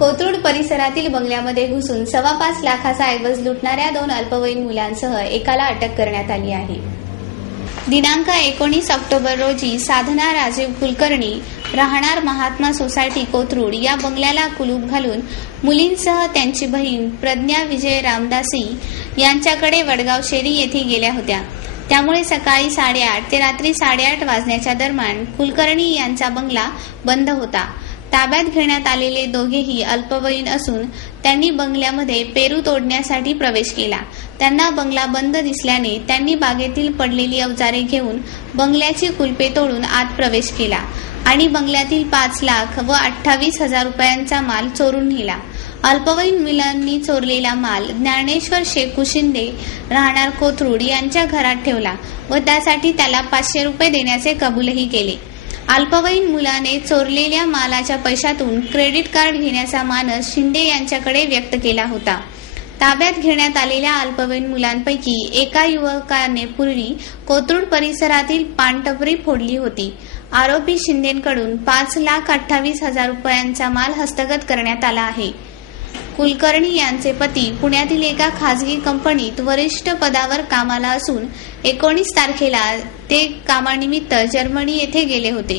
कोथरूड परिसरातील बंगल्यामध्ये घुसून 5.25 लाखाचा ऐवज लुटणाऱ्या 2 अल्पवयीन मुलांसह एकाला अटक करण्यात आली आहे. दिनांक 19 ऑक्टोबर रोजी साधना राजीव कुलकर्णी राहणार महात्मा सोसायटी कोथरूड या बंगल्याला कुलूप घालून मुलींसह त्यांची बहीण प्रज्ञा विजय रामदासी यांच्याकडे वडगाव शेरी येथे गेल्या होत्या. त्यामुळे सकाळी 8:30 ते रात्री 8:30 वाजण्याच्या दरम्यान कुलकर्णी यांचा बंगला बंद होता. ताब्यात घेण्यात आलेले दोघेही अल्पवयीन असून त्यांनी बंगल्यामध्ये पेरू तोडण्यासाठी प्रवेश केला. त्यांना बंगला बंद दिसल्याने त्यांनी बागेतील पडलेली अवजारे घेऊन बंगल्याची कुलपे तोडून आत प्रवेश केला आणि बंगल्यातील 5 लाख व 28,000 रुपयांचा माल चोरून नेला. अल्पवयीन मुलांनी चोरलेला माल ज्ञानेश्वर शेखू शिंदे राहणार कोथरूड यांच्या घरात ठेवला व त्यासाठी त्याला 500 रुपये देण्याचे कबूलही केले. अल्पवयीन मुलाने चोरलेल्या मालाच्या पैशातून क्रेडिट कार्ड घेण्याचा मानस शिंदे यांच्याकडे व्यक्त केला होता. ताब्यात घेण्यात आलेल्या अल्पवयीन मुलांपैकी एका युवकाने पूर्वी कोथरूड परिसरातील पानटपरी फोडली होती. आरोपी शिंदेकडून 5,28,000 रुपयांचा माल हस्तगत करण्यात आला आहे. कुलकर्णी यांचे पती पुण्यातील एका खासगी कंपनीत वरिष्ठ पदावर कामाला असून 19 तारखेला ते कामानिमित्त जर्मनी येथे गेले होते.